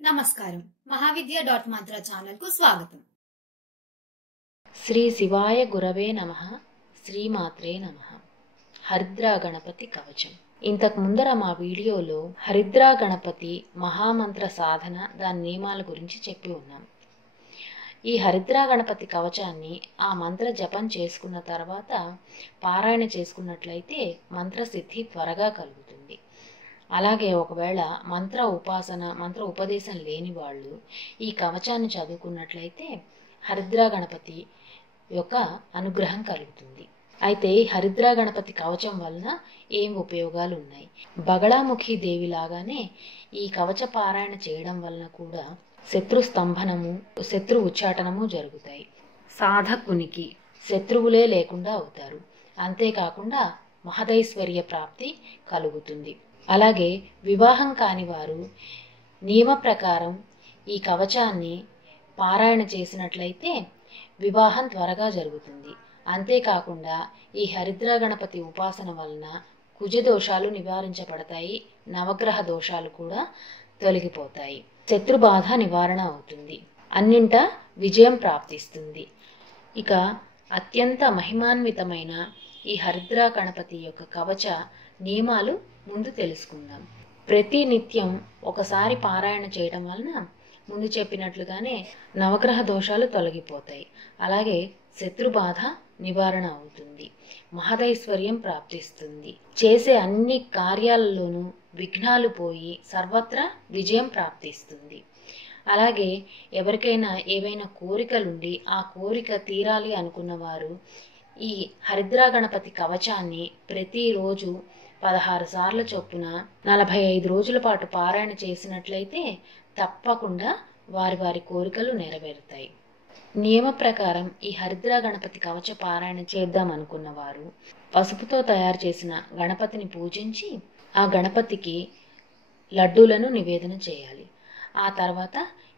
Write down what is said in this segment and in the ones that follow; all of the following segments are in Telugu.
నమస్కారం మహావిద్య.మంత్ర ఛానల్ కు స్వాగతం. శ్రీ శివాయ గురవే నమః. శ్రీమాత్రే నమః. హరిద్రా గణపతి కవచం. ఇంతకు ముందర మా వీడియోలో హరిద్రా గణపతి మహామంత్ర సాధన దాని నియమాల గురించి చెప్పి ఉన్నాం. ఈ హరిద్రా గణపతి కవచాన్ని ఆ మంత్ర జపం చేసుకున్న తర్వాత పారాయణ చేసుకున్నట్లయితే మంత్రసిద్ధి త్వరగా కలుగుతుంది. అలాగే ఒకవేళ మంత్ర ఉపదేశం లేని వాళ్ళు ఈ కవచాన్ని చదువుకున్నట్లయితే హరిద్రా గణపతి యొక్క అనుగ్రహం కలుగుతుంది. అయితే ఈ హరిద్రా గణపతి కవచం వలన ఏం ఉపయోగాలు ఉన్నాయి? బగళాముఖి దేవి లాగానే ఈ కవచ పారాయణ చేయడం వలన కూడా శత్రు స్తంభనము, శత్రు ఉచ్చాటనము జరుగుతాయి. సాధకునికి శత్రువులే లేకుండా అవుతారు. అంతేకాకుండా మహదైశ్వర్య ప్రాప్తి కలుగుతుంది. అలాగే వివాహం కాని వారు నియమ ప్రకారం ఈ కవచాన్ని పారాయణ చేసినట్లయితే వివాహం త్వరగా జరుగుతుంది. అంతేకాకుండా ఈ హరిద్రా గణపతి ఉపాసన వలన కుజ దోషాలు నివారించబడతాయి, నవగ్రహ దోషాలు కూడా తొలగిపోతాయి, శత్రుబాధ నివారణ అవుతుంది, అన్నింటా విజయం ప్రాప్తిస్తుంది. ఇక అత్యంత మహిమాన్వితమైన ఈ హరిద్రా గణపతి యొక్క కవచ నియమాలు ముందు తెలుసుకుందాం. ప్రతి నిత్యం ఒకసారి పారాయణ చేయడం వలన ముందు చెప్పినట్లుగానే నవగ్రహ దోషాలు తొలగిపోతాయి, అలాగే శత్రుబాధ నివారణ అవుతుంది, మహదైశ్వర్యం ప్రాప్తిస్తుంది, చేసే అన్ని కార్యాలలోనూ విఘ్నాలు పోయి సర్వత్రా విజయం ప్రాప్తిస్తుంది. అలాగే ఎవరికైనా ఏవైనా కోరికలుండి ఆ కోరిక తీరాలి అనుకున్న వారు ఈ హరిద్రా గణపతి కవచాన్ని ప్రతిరోజు 16 సార్లు చొప్పున 45 రోజుల పాటు పారాయణ చేసినట్లయితే తప్పకుండా వారి కోరికలు నెరవేరుతాయి. నియమ ప్రకారం ఈ హరిద్రా గణపతి కవచ పారాయణ చేద్దాం అనుకున్న వారు పసుపుతో తయారు చేసిన గణపతిని పూజించి ఆ గణపతికి లడ్డూలను నివేదన చేయాలి. ఆ తర్వాత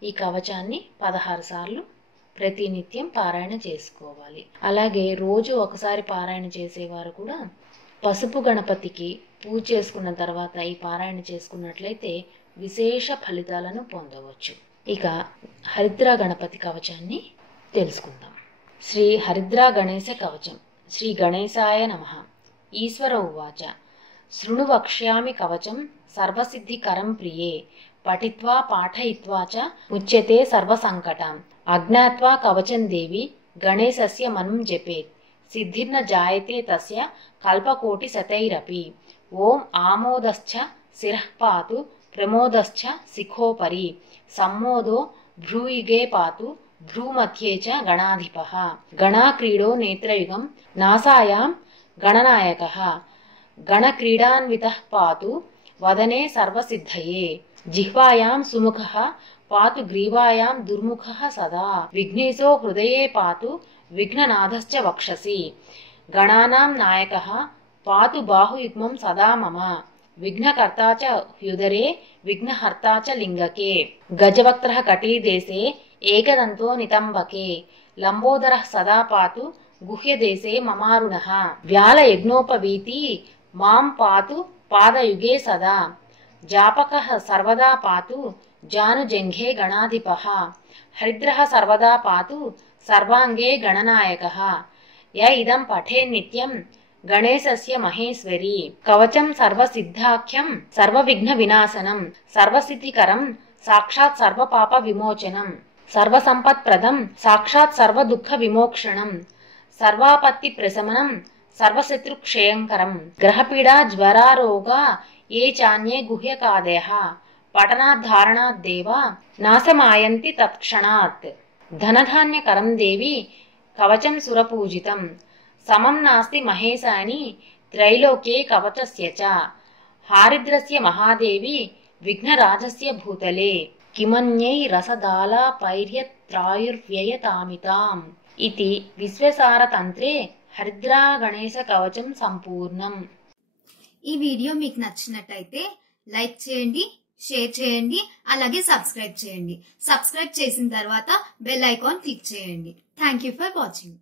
ఈ కవచాన్ని 16 సార్లు ప్రతినిత్యం పారాయణ చేసుకోవాలి. అలాగే రోజు ఒకసారి పారాయణ చేసేవారు కూడా పసుపు గణపతికి పూజ చేసుకున్న తర్వాత ఈ పారాయణ చేసుకున్నట్లయితే విశేష ఫలితాలను పొందవచ్చు. ఇక హరిద్రా గణపతి కవచాన్ని తెలుసుకుందాం. శ్రీ హరిద్రా గణేశ కవచం. శ్రీ గణేశాయ నమః. ఈశ్వర ఉవాచ శృణు వక్ష్యామి కవచం సర్వసిద్ధికరం ప్రియే పఠిత్వా పాఠయిత్వా చ ముచ్యతే సర్వసంకటాం అజ్ఞాత్వా కవచం దేవి గణేశస్య మనుం జపేత్ సిద్ధిర్న జాయతే తస్య కల్పకోటి శతైరపి. ఓం ఆమోదశ్చ శిరః పాతు ప్రమోదశ్చ శిఖోపరి సమ్మోదో భ్రూయుగే పాతు భ్రూమధ్యే చ గణాధిపః గణాక్రీడో నేత్రయుగం నాసాయాం గణనాయకః గణక్రీడాన్వితః పాతు వదనే సర్వసిద్ధయే జిహ్వాయాం సుముఖః పాతు గ్రీవాయాం దుర్ముఖః సదా విఘ్నేశో హృదయే పాతు విఘ్ననాథశ్చ వక్షసి గణానాం నాయకః పాతు బాహుయుగ్మం సదా మమ విఘ్నకర్తా చ హ్యుదరే విఘ్నహర్తా చ లింగకే గజవక్త్రః కటీదేశే ఏకదంతో నితంబకే లంబోదరః సదా పాతు గుహ్యదేశే మమారుణః వ్యాలయజ్ఞోపవీతి మాం పాతు పాదయుగే సదా జాపకః సర్వదా పాతు జానుజంఘే గణాధిపః హరిద్రః సర్వదా పాతు సర్వాంగే గణనాయకః య ఇదం పఠే నిత్యం గణేశస్య మహేశ్వరి కవచం సర్వసిద్ధాఖ్యం సర్వవిఘ్న వినాశనం సర్వసిద్ధికరం సాక్షాత్ సర్వపాప విమోచనం సర్వసంపత్ప్రదం సాక్షాత్ సర్వదుఃఖ విమోక్షణం సర్వాపత్తి ప్రశమనం సర్వశత్రుక్షయంకరం గ్రహపీడా జ్వరారోగా ఏ చాన్యే గుహ్యకాదయః పఠనాద్ధారణాద్దేవ నాశమాయంతి తత్క్షణాత్ ధనధాన్యకరం దేవి కవచం సురపూజితం సమం నాస్తి మహేశాని త్రైలోక్యే కవచస్య చ హారిద్రస్య మహాదేవి విఘ్నరాజస్య భూతలే కిమన్యై రసదాలాపైర్యత్రాయుర్వ్యయతామితాం ఇతి విశ్వసారతంత్రే హరిద్రా గణేశ కవచం సంపూర్ణం. ఈ వీడియో మీకు నచ్చినట్టయితే లైక్ చేయండి, షేర్ చేయండి, అలాగే సబ్స్క్రైబ్ చేయండి. సబ్స్క్రైబ్ చేసిన తర్వాత బెల్ ఐకాన్ క్లిక్ చేయండి. Thank you for watching.